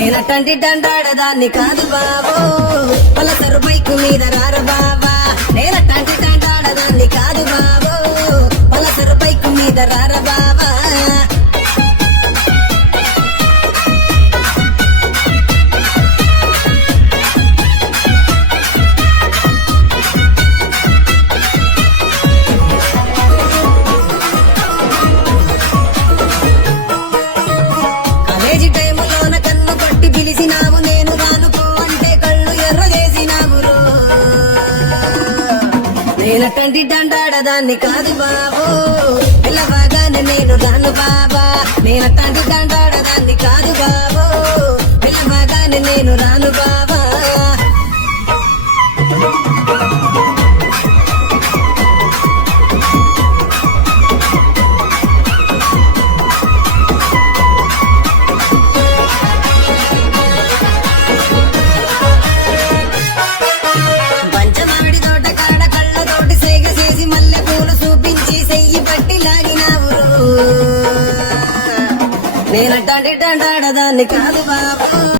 నేనటంటి దండాడదాన్ని కాదు బాబు Pulsar bike మీద రార బాబా నేనటంటి దండాడదాన్ని కాదు బాబు పలసరు బైకు మీద రార బాబా నేనటంటి దండాడదాన్ని కాదు బాబు పిల్లబాగానే నేను రాను బాబా నేనటంటి దండాడదాన్ని కాదు బాబు పిల్లబాగానే నేను రాను బాబా నేనటంటి దండాడదాన్ని కాదు బాబు